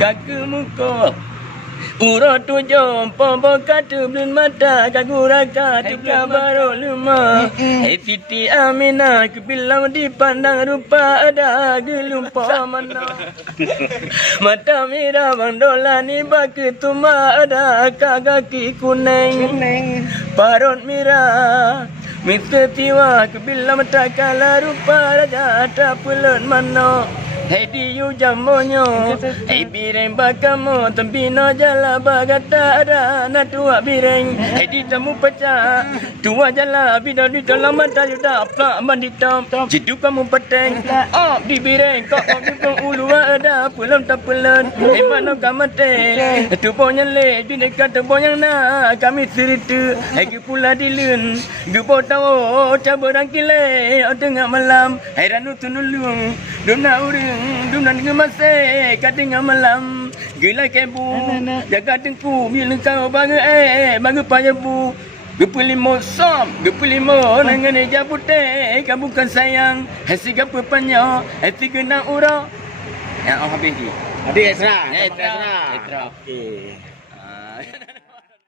Kaki muka Ura tujuh Pompo kata belum mata Kagu raka Tukar baru lima Siti Aminah Kebilang dipandang rupa ada gelumpa mana Mata merah bang dola ni baki tuma ada kaki kuning Parut merah Mita tiwa Kebilang mata kala rupa raja Tak pulut mana Hei diu jamonyo Hei bireng bakamo Tempino jala bagata ada Na tua bireng Hei ditamu pecah Tua jala bidau di dalam mata yuda Plak banditam Jidu kamu peteng Op di bireng Kok di pengulu ada Pulang tak pulang Hei mana kamate Tu ponyang le Bina kata ponyang na Kami cerita Hei ke pula dilun Gupo tau Cabaran kile Tengah malam Hei ranu tunulung Duna urung Dunan ngemase Kadang malam Gila kebu Jaga tengku Bila kau bangga Bangga payabu Gepulimo som Gepulimo Nangan eja putih Kau bukan sayang Hasi gapa panyo Hati kena ura Ya habis ni Adik Esra. Esra Okey.